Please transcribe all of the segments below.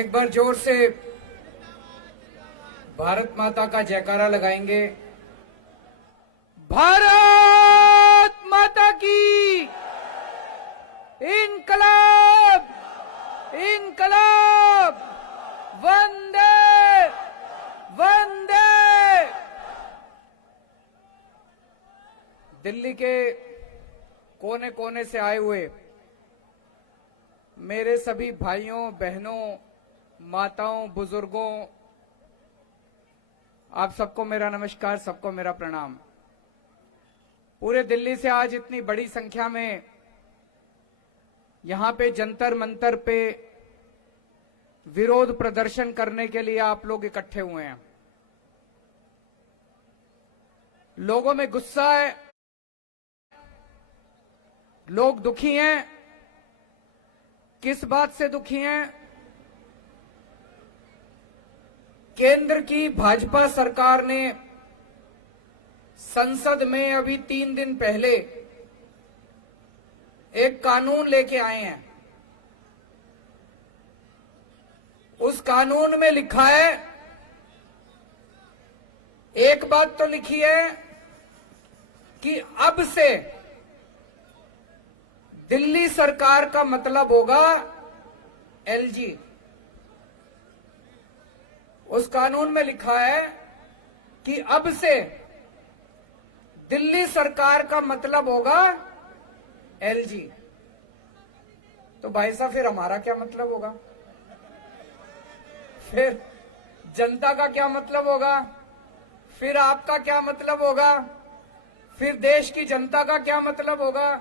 एक बार जोर से भारत माता का जयकारा लगाएंगे। भारत माता की इनकलाब इनकलाब, वंदे वंदे। दिल्ली के कोने कोने से आए हुए मेरे सभी भाइयों बहनों, माताओं, बुजुर्गों, आप सबको मेरा नमस्कार, सबको मेरा प्रणाम। पूरे दिल्ली से आज इतनी बड़ी संख्या में यहां पे जंतर मंतर पे विरोध प्रदर्शन करने के लिए आप लोग इकट्ठे हुए हैं। लोगों में गुस्सा है, लोग दुखी हैं। किस बात से दुखी हैं? केंद्र की भाजपा सरकार ने संसद में अभी 3 दिन पहले एक कानून लेके आए हैं। उस कानून में लिखा है, एक बात तो लिखी है कि अब से दिल्ली सरकार का मतलब होगा एलजी। उस कानून में लिखा है कि अब से दिल्ली सरकार का मतलब होगा एलजी। तो भाई साहब, फिर हमारा क्या मतलब होगा? फिर जनता का क्या मतलब होगा? फिर आपका क्या मतलब होगा? फिर देश की जनता का क्या मतलब होगा?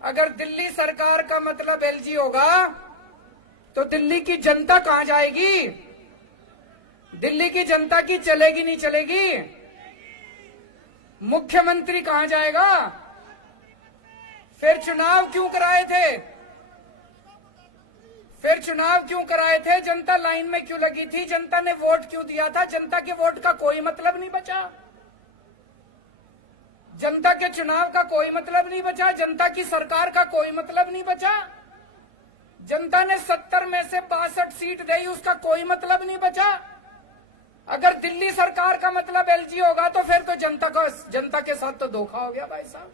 अगर दिल्ली सरकार का मतलब एलजी होगा तो दिल्ली की जनता कहां जाएगी? दिल्ली की जनता की चलेगी नहीं चलेगी? मुख्यमंत्री कहां जाएगा? फिर चुनाव क्यों कराए थे? फिर चुनाव क्यों कराए थे? जनता लाइन में क्यों लगी थी? जनता ने वोट क्यों दिया था? जनता के वोट का कोई मतलब नहीं बचा। जनता के चुनाव का कोई मतलब नहीं बचा। जनता की सरकार का कोई मतलब नहीं बचा। जनता ने 70 में से 62 सीट दी, उसका कोई मतलब नहीं बचा। अगर दिल्ली सरकार का मतलब एलजी होगा तो फिर तो जनता के साथ तो धोखा हो गया भाई साहब,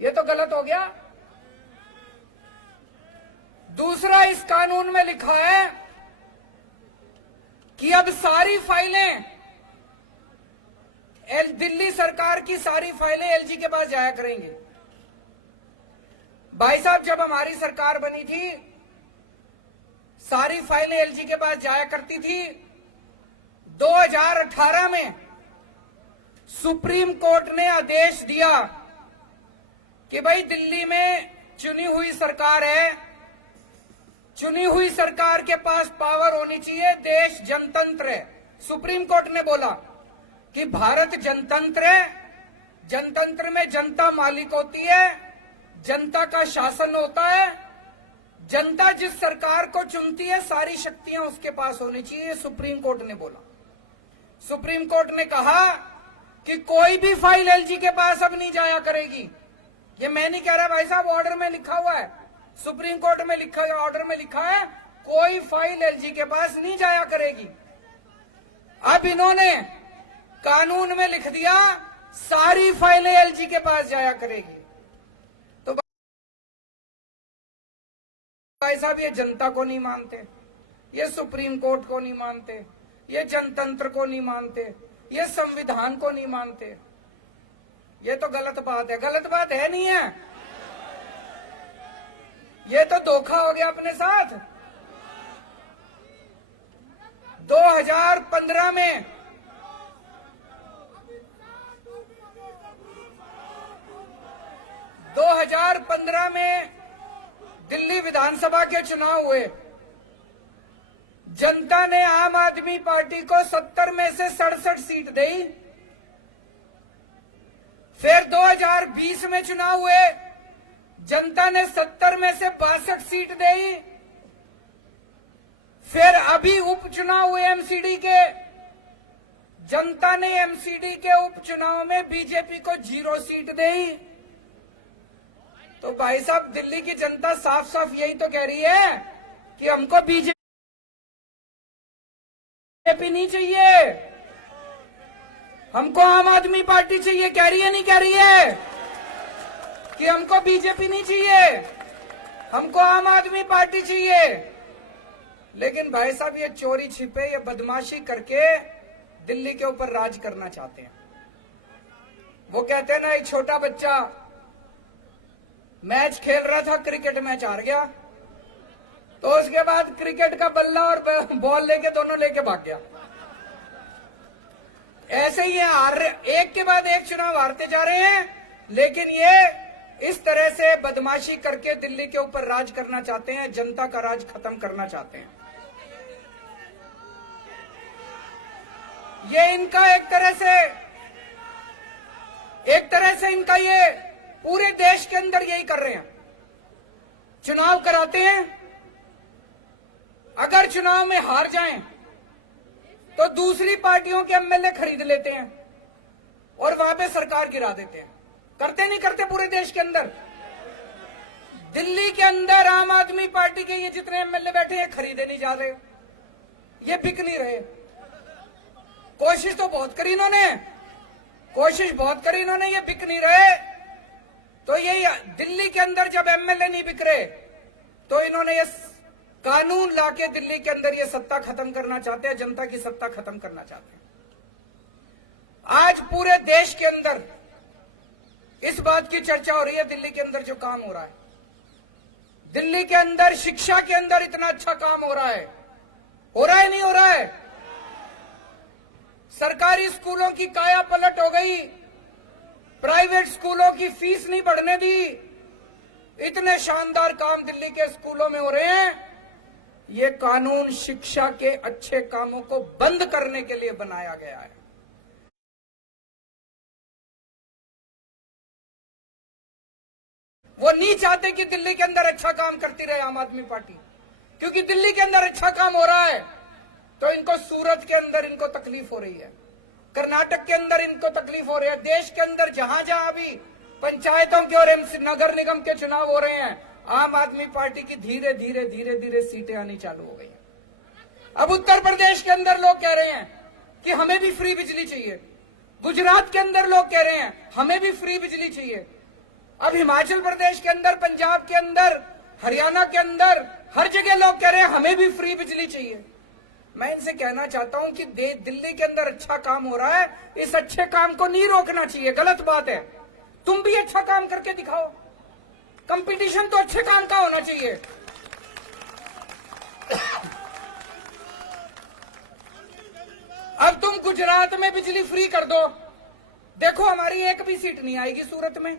ये तो गलत हो गया। दूसरा, इस कानून में लिखा है कि अब सारी फाइलें दिल्ली सरकार की सारी फाइलें एलजी के पास जाया करेंगी। भाई साहब, जब हमारी सरकार बनी थी सारी फाइलें एलजी के पास जाया करती थी। 2018 में सुप्रीम कोर्ट ने आदेश दिया कि भाई दिल्ली में चुनी हुई सरकार है, चुनी हुई सरकार के पास पावर होनी चाहिए, देश जनतंत्र है। सुप्रीम कोर्ट ने बोला कि भारत जनतंत्र है, जनतंत्र में जनता मालिक होती है, जनता का शासन होता है, जनता जिस सरकार को चुनती है सारी शक्तियां उसके पास होनी चाहिए, सुप्रीम कोर्ट ने बोला। सुप्रीम कोर्ट ने कहा कि कोई भी फाइल एलजी के पास अब नहीं जाया करेगी। ये मैं नहीं कह रहा भाई साहब, ऑर्डर में लिखा हुआ है, सुप्रीम कोर्ट में लिखा है, ऑर्डर में लिखा है कोई फाइल एलजी के पास नहीं जाया करेगी। अब इन्होंने कानून में लिख दिया सारी फाइलें एलजी के पास जाया करेगी। तो भाई साहब, ये जनता को नहीं मानते, ये सुप्रीम कोर्ट को नहीं मानते, ये जनतंत्र को नहीं मानते, ये संविधान को नहीं मानते। ये तो गलत बात है। गलत बात है नहीं है? ये तो धोखा हो गया अपने साथ। 2015 में दिल्ली विधानसभा के चुनाव हुए। जनता ने आम आदमी पार्टी को 70 में से 67 सीट दी। फिर 2020 में चुनाव हुए, जनता ने 70 में से 62 सीट दी। फिर अभी उपचुनाव हुए एमसीडी के, जनता ने एमसीडी के उपचुनाव में बीजेपी को 0 सीट दी। तो भाई साहब, दिल्ली की जनता साफ साफ यही तो कह रही है कि हमको बीजेपी बीजेपी नहीं चाहिए, हमको आम आदमी पार्टी चाहिए। कह रही है नहीं कह रही है कि हमको बीजेपी नहीं चाहिए, हमको आम आदमी पार्टी चाहिए। लेकिन भाई साहब ये चोरी छिपे, ये बदमाशी करके दिल्ली के ऊपर राज करना चाहते हैं। वो कहते हैं ना, एक छोटा बच्चा मैच खेल रहा था, क्रिकेट मैच हार गया, तो उसके बाद क्रिकेट का बल्ला और बॉल लेके दोनों लेके भाग गया। ऐसे ही एक के बाद एक चुनाव हारते जा रहे हैं, लेकिन ये इस तरह से बदमाशी करके दिल्ली के ऊपर राज करना चाहते हैं, जनता का राज खत्म करना चाहते हैं। ये इनका एक तरह से इनका ये पूरे देश के अंदर यही कर रहे हैं। चुनाव कराते हैं, अगर चुनाव में हार जाएं तो दूसरी पार्टियों के एमएलए खरीद लेते हैं और वहां पे सरकार गिरा देते हैं। करते नहीं करते पूरे देश के अंदर? दिल्ली के अंदर आम आदमी पार्टी के ये जितने एमएलए बैठे हैं खरीदे नहीं जा रहे, ये बिक नहीं रहे। कोशिश तो बहुत करी इन्होंने, ये बिक नहीं रहे। तो ये दिल्ली के अंदर जब एमएलए नहीं बिक रहे तो इन्होंने ये कानून लाके दिल्ली के अंदर ये सत्ता खत्म करना चाहते हैं, जनता की सत्ता खत्म करना चाहते हैं। आज पूरे देश के अंदर इस बात की चर्चा हो रही है, दिल्ली के अंदर जो काम हो रहा है, दिल्ली के अंदर शिक्षा के अंदर इतना अच्छा काम हो रहा है नहीं हो रहा है? सरकारी स्कूलों की काया पलट हो गई, प्राइवेट स्कूलों की फीस नहीं बढ़ने दी। इतने शानदार काम दिल्ली के स्कूलों में हो रहे हैं। ये कानून शिक्षा के अच्छे कामों को बंद करने के लिए बनाया गया है। वो नहीं चाहते कि दिल्ली के अंदर अच्छा काम करती रहे आम आदमी पार्टी, क्योंकि दिल्ली के अंदर अच्छा काम हो रहा है तो इनको सूरत के अंदर इनको तकलीफ हो रही है, कर्नाटक के अंदर इनको तकलीफ हो रही है। देश के अंदर जहां जहां भी पंचायतों के और नगर निगम के चुनाव हो रहे हैं, आम आदमी पार्टी की धीरे धीरे सीटें आनी चालू हो गई हैं। अब उत्तर प्रदेश के अंदर लोग कह रहे हैं कि हमें भी फ्री बिजली चाहिए, गुजरात के अंदर लोग कह रहे हैं हमें भी फ्री बिजली चाहिए। अब हिमाचल प्रदेश के अंदर, पंजाब के अंदर, हरियाणा के अंदर हर जगह लोग कह रहे हैं हमें भी फ्री बिजली चाहिए। मैं इनसे कहना चाहता हूं कि दिल्ली के अंदर अच्छा काम हो रहा है, इस अच्छे काम को नहीं रोकना चाहिए, गलत बात है। तुम भी अच्छा काम करके दिखाओ, कंपटीशन तो अच्छे काम का होना चाहिए। अब तुम गुजरात में बिजली फ्री कर दो, देखो हमारी एक भी सीट नहीं आएगी सूरत में,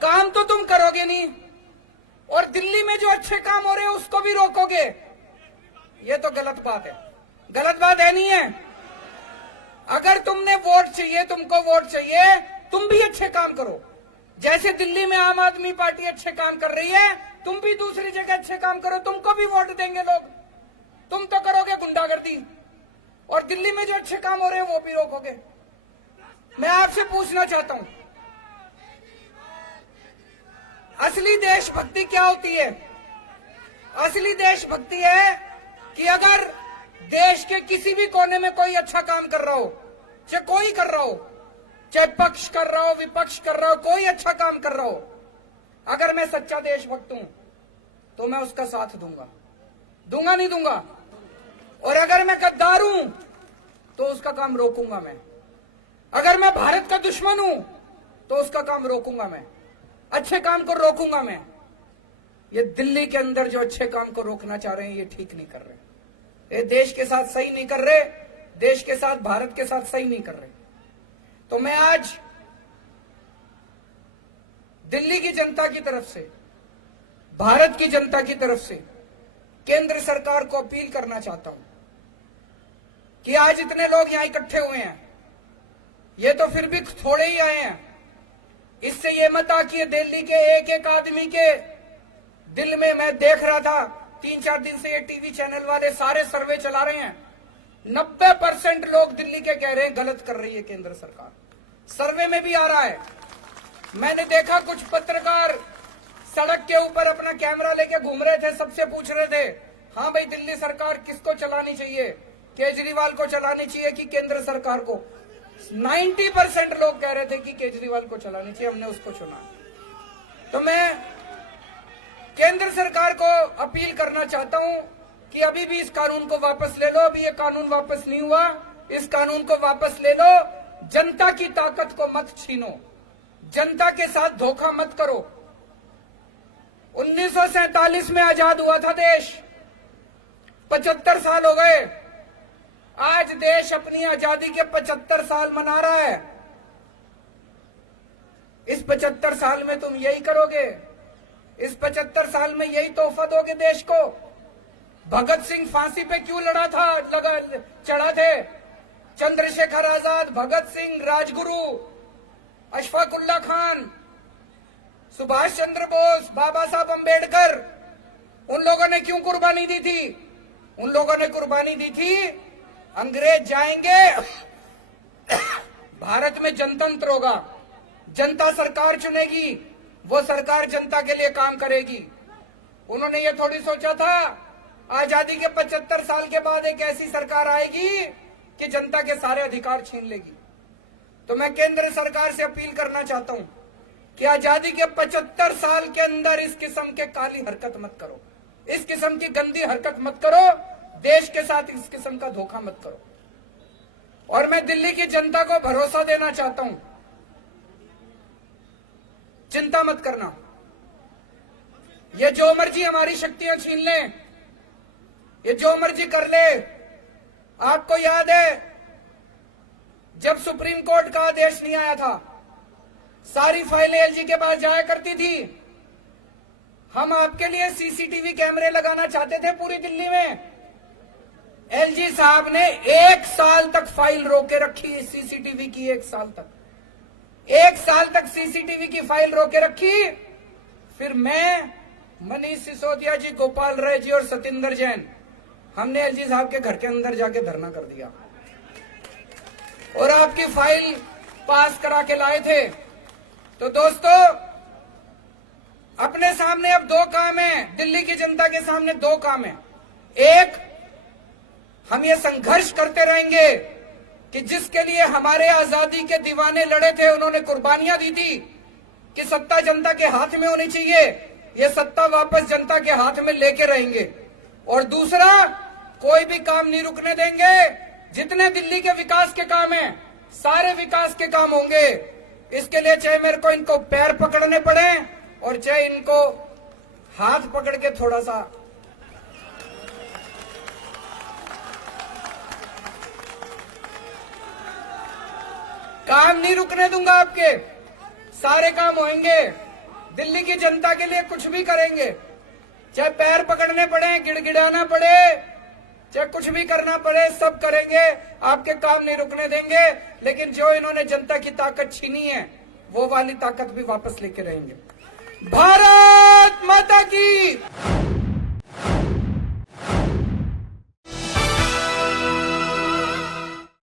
काम तो तुम करोगे नहीं, और दिल्ली में जो अच्छे काम हो रहे हैं उसको भी रोकोगे। ये तो गलत बात है, गलत बात है नहीं है? अगर तुमने वोट चाहिए, तुमको वोट चाहिए, तुम भी अच्छे काम करो। जैसे दिल्ली में आम आदमी पार्टी अच्छे काम कर रही है, तुम भी दूसरी जगह अच्छे काम करो, तुमको भी वोट देंगे लोग। तुम तो करोगे गुंडागर्दी, और दिल्ली में जो अच्छे काम हो रहे हैं वो भी रोकोगे। मैं आपसे पूछना चाहता हूं, असली देशभक्ति क्या होती है? असली देशभक्ति है कि अगर देश के किसी भी कोने में कोई अच्छा काम कर रहा हो, चाहे कोई कर रहा हो, चाहे पक्ष कर रहा हो, विपक्ष कर रहा हो, कोई अच्छा काम कर रहा हो, अगर मैं सच्चा देशभक्त हूं तो मैं उसका साथ दूंगा नहीं दूंगा? और अगर मैं गद्दार हूं तो उसका काम रोकूंगा मैं। अगर मैं भारत का दुश्मन हूं तो उसका काम रोकूंगा मैं, अच्छे काम को रोकूंगा मैं। ये दिल्ली के अंदर जो अच्छे काम को रोकना चाह रहे हैं ये ठीक नहीं कर रहे, ये देश के साथ सही नहीं कर रहे, देश के साथ, भारत के साथ सही नहीं कर रहे। तो मैं आज दिल्ली की जनता की तरफ से, भारत की जनता की तरफ से केंद्र सरकार को अपील करना चाहता हूं कि आज इतने लोग यहां इकट्ठे हुए हैं, ये तो फिर भी थोड़े ही आए हैं। इससे ये मत आकिए दिल्ली के एक एक आदमी के दिल में। मैं देख रहा था 3-4 दिन से ये टीवी चैनल वाले सारे सर्वे चला रहे हैं, 90% लोग दिल्ली के कह रहे हैं गलत कर रही है केंद्र सरकार। सर्वे में भी आ रहा है। मैंने देखा कुछ पत्रकार सड़क के ऊपर अपना कैमरा लेके घूम रहे थे, सबसे पूछ रहे थे हाँ भाई दिल्ली सरकार किसको चलानी चाहिए, केजरीवाल को चलानी चाहिए कि केंद्र सरकार को? 90% लोग कह रहे थे कि केजरीवाल को चलानी चाहिए, हमने उसको चुना। तो मैं केंद्र सरकार को अपील करना चाहता हूं कि अभी भी इस कानून को वापस ले लो। अभी ये कानून वापस नहीं हुआ, इस कानून को वापस ले लो। जनता की ताकत को मत छीनो, जनता के साथ धोखा मत करो। 1947 में आजाद हुआ था देश, 75 साल हो गए। आज देश अपनी आजादी के 75 साल मना रहा है। इस 75 साल में तुम यही करोगे? इस 75 साल में यही तोहफा दोगे देश को? भगत सिंह फांसी पे क्यों चढ़ा थे? चंद्रशेखर आजाद, भगत सिंह, राजगुरु, अशफाक उल्ला खान, सुभाष चंद्र बोस, बाबा साहब अंबेडकर, उन लोगों ने क्यों कुर्बानी दी थी? उन लोगों ने कुर्बानी दी थी, अंग्रेज जाएंगे, भारत में जनतंत्र होगा, जनता सरकार चुनेगी, वो सरकार जनता के लिए काम करेगी। उन्होंने ये थोड़ी सोचा था आजादी के 75 साल के बाद एक ऐसी सरकार आएगी कि जनता के सारे अधिकार छीन लेगी। तो मैं केंद्र सरकार से अपील करना चाहता हूं कि आजादी के 75 साल के अंदर इस किस्म के काली हरकत मत करो, इस किस्म की गंदी हरकत मत करो, देश के साथ इस किस्म का धोखा मत करो। और मैं दिल्ली की जनता को भरोसा देना चाहता हूं, चिंता मत करना। ये जो मर्जी हमारी शक्तियां छीन ले, ये जो मर्जी कर ले। आपको याद है जब सुप्रीम कोर्ट का आदेश नहीं आया था, सारी फाइलें एलजी के पास जाया करती थी। हम आपके लिए सीसीटीवी कैमरे लगाना चाहते थे पूरी दिल्ली में। एलजी साहब ने 1 साल तक फाइल रोके रखी सीसीटीवी की। 1 साल तक सीसीटीवी की फाइल रोके रखी। फिर मैं, मनीष सिसोदिया जी, गोपाल राय जी और सतिंदर जैन, हमने एलजी साहब के घर के अंदर जाके धरना कर दिया और आपकी फाइल पास करा के लाए थे। तो दोस्तों, अपने सामने अब 2 काम है, दिल्ली की जनता के सामने 2 काम है। एक, हम ये संघर्ष करते रहेंगे कि जिसके लिए हमारे आजादी के दीवाने लड़े थे, उन्होंने कुर्बानियां दी थी कि सत्ता जनता के हाथ में होनी चाहिए, ये सत्ता वापस जनता के हाथ में लेके रहेंगे। और दूसरा, कोई भी काम नहीं रुकने देंगे। जितने दिल्ली के विकास के काम हैं, सारे विकास के काम होंगे। इसके लिए चाहे मेरे को इनको पैर पकड़ने पड़े और चाहे इनको हाथ पकड़ के थोड़ा सा काम नहीं रुकने दूंगा। आपके सारे काम होंगे। दिल्ली की जनता के लिए कुछ भी करेंगे, चाहे पैर पकड़ने पड़े, गिड़गिड़ाना पड़े, चाहे कुछ भी करना पड़े, सब करेंगे। आपके काम नहीं रुकने देंगे। लेकिन जो इन्होंने जनता की ताकत छीनी है, वो वाली ताकत भी वापस लेके रहेंगे। भारत माता की।